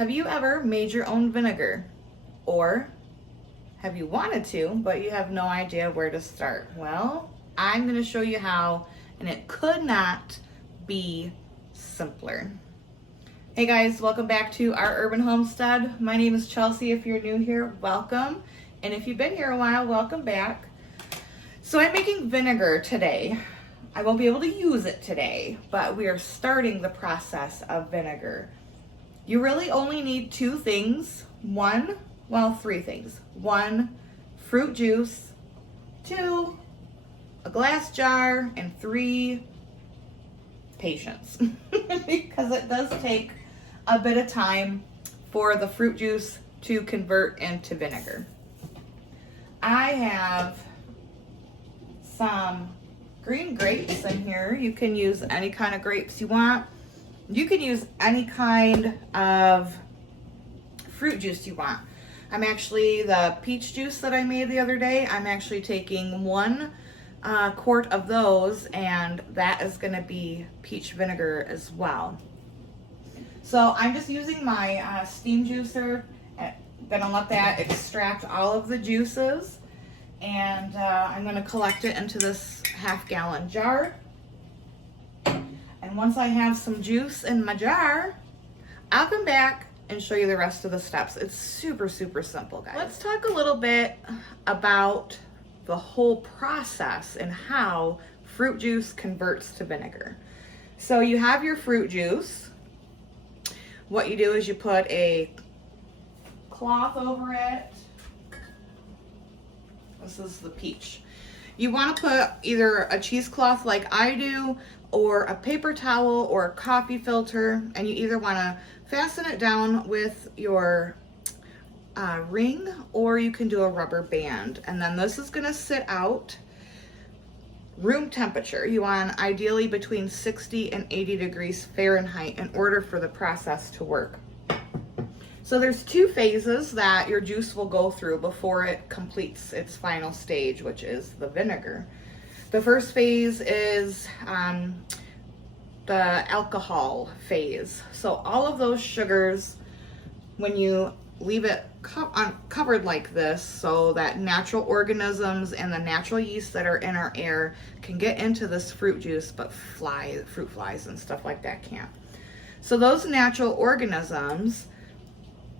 Have you ever made your own vinegar? Or have you wanted to, but you have no idea where to start? Well, I'm gonna show you how, and it could not be simpler. Hey guys, welcome back to our urban homestead. My name is Chelsea. If you're new here, welcome. And if you've been here a while, welcome back. So I'm making vinegar today. I won't be able to use it today, but we are starting the process of vinegar. You really only need two things. Three things. One, fruit juice. Two, a glass jar. And three, patience. Because it does take a bit of time for the fruit juice to convert into vinegar. I have some green grapes in here. You can use any kind of grapes you want. You can use any kind of fruit juice you want. The peach juice that I made the other day, I'm actually taking 1 quart of those, and that is gonna be peach vinegar as well. So I'm just using my steam juicer. I'm gonna let that extract all of the juices, and I'm gonna collect it into this 1/2 gallon jar. And once I have some juice in my jar, I'll come back and show you the rest of the steps. It's super, super simple, guys. Let's talk a little bit about the whole process and how fruit juice converts to vinegar. So you have your fruit juice. What you do is you put a cloth over it. This is the peach. You want to put either a cheesecloth like I do, or a paper towel, or a coffee filter, and you either want to fasten it down with your ring, or you can do a rubber band. And then this is going to sit out room temperature. You want ideally between 60 and 80 degrees Fahrenheit in order for the process to work. So there's 2 phases that your juice will go through before it completes its final stage, which is the vinegar. The first phase is the alcohol phase. So all of those sugars, when you leave it covered like this, so that natural organisms and the natural yeast that are in our air can get into this fruit juice, but fruit flies and stuff like that can't. So those natural organisms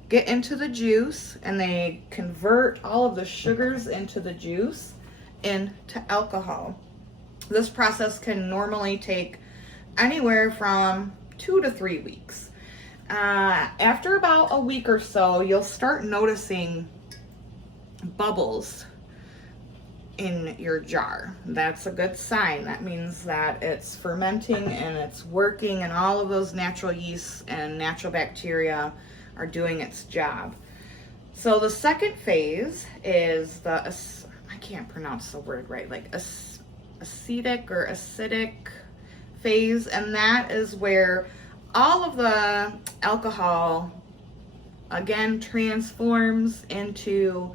get into the juice, and they convert all of the sugars into the juice into alcohol. This process can normally take anywhere from 2 to 3 weeks. After about a week or so, you'll start noticing bubbles in your jar. That's a good sign. That means that it's fermenting and it's working, and all of those natural yeasts and natural bacteria are doing its job. So the second phase is I can't pronounce the word right, like acetic or acidic phase, and that is where all of the alcohol again transforms into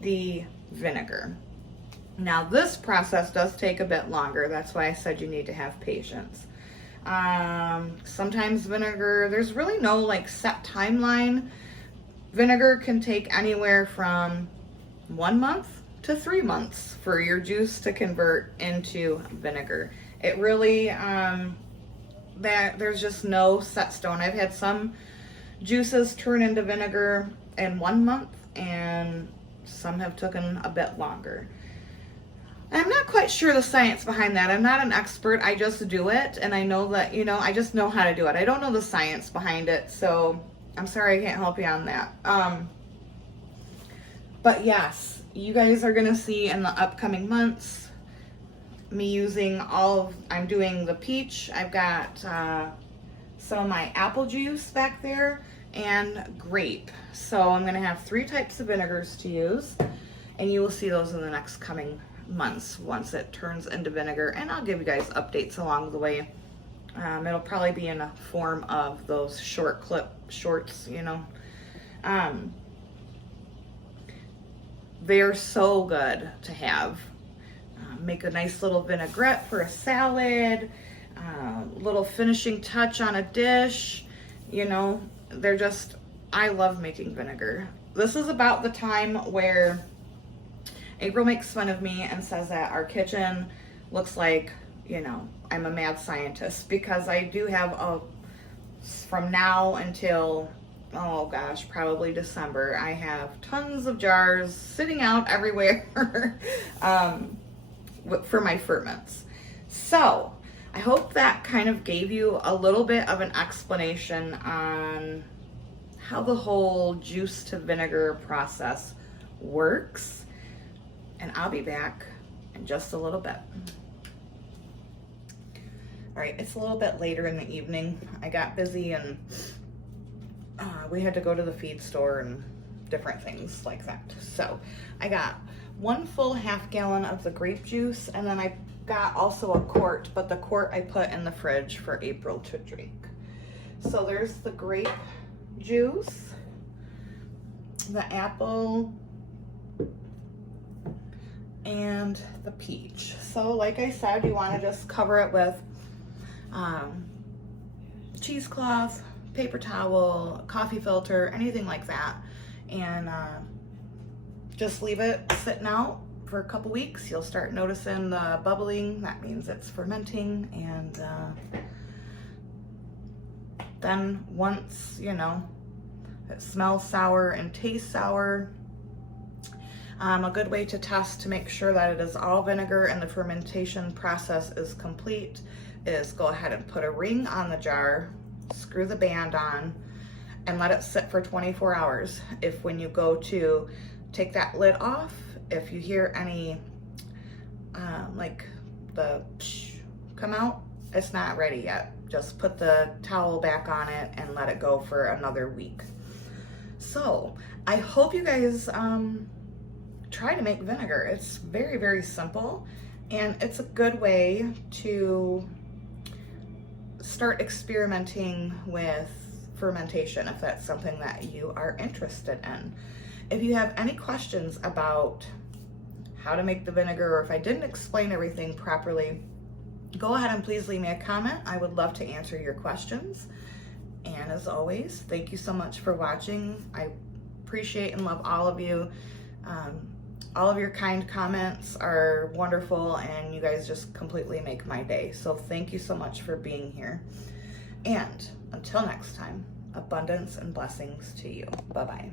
the vinegar. Now this process does take a bit longer. That's why I said you need to have patience. Sometimes vinegar, there's really no like set timeline. Vinegar can take anywhere from 1 month to 3 months for your juice to convert into vinegar. It really, there's just no set stone. I've had some juices turn into vinegar in 1 month, and some have taken a bit longer. I'm not quite sure the science behind that. I'm not an expert. I just do it, and I know that, I just know how to do it. I don't know the science behind it, so I'm sorry I can't help you on that. But yes, you guys are going to see in the upcoming months me using I'm doing the peach. I've got some of my apple juice back there, and grape. So I'm going to have 3 types of vinegars to use, and you will see those in the next coming months once it turns into vinegar, and I'll give you guys updates along the way. It'll probably be in a form of those shorts, they're so good to have. Make a nice little vinaigrette for a salad, little finishing touch on a dish. They're just I love making vinegar. This is about the time where April makes fun of me and says that our kitchen looks like, you know, I'm a mad scientist, because I do have from now until, oh gosh, probably December, I have tons of jars sitting out everywhere for my ferments. So I hope that kind of gave you a little bit of an explanation on how the whole juice to vinegar process works. And I'll be back in just a little bit. All right, it's a little bit later in the evening. I got busy and we had to go to the feed store and different things like that. So I got 1 full half gallon of the grape juice, and then I got also a quart, but the quart I put in the fridge for April to drink. So there's the grape juice, the apple, and the peach. So like I said, you want to just cover it with cheesecloth, paper towel, coffee filter, anything like that, and just leave it sitting out for a couple weeks. You'll start noticing the bubbling. That means it's fermenting. And then once, you know, it smells sour and tastes sour, a good way to test to make sure that it is all vinegar and the fermentation process is complete is go ahead and put a ring on the jar, screw the band on, and let it sit for 24 hours. If when you go to take that lid off, if you hear any like the psh come out, it's not ready yet. Just put the towel back on it and let it go for another week. So I hope you guys try to make vinegar. It's very, very simple, and it's a good way to start experimenting with fermentation if that's something that you are interested in. If you have any questions about how to make the vinegar, or if I didn't explain everything properly, go ahead and please leave me a comment. I would love to answer your questions. And as always, thank you so much for watching. I appreciate and love all of you. All of your kind comments are wonderful, and you guys just completely make my day. So thank you so much for being here. And until next time, abundance and blessings to you. Bye-bye.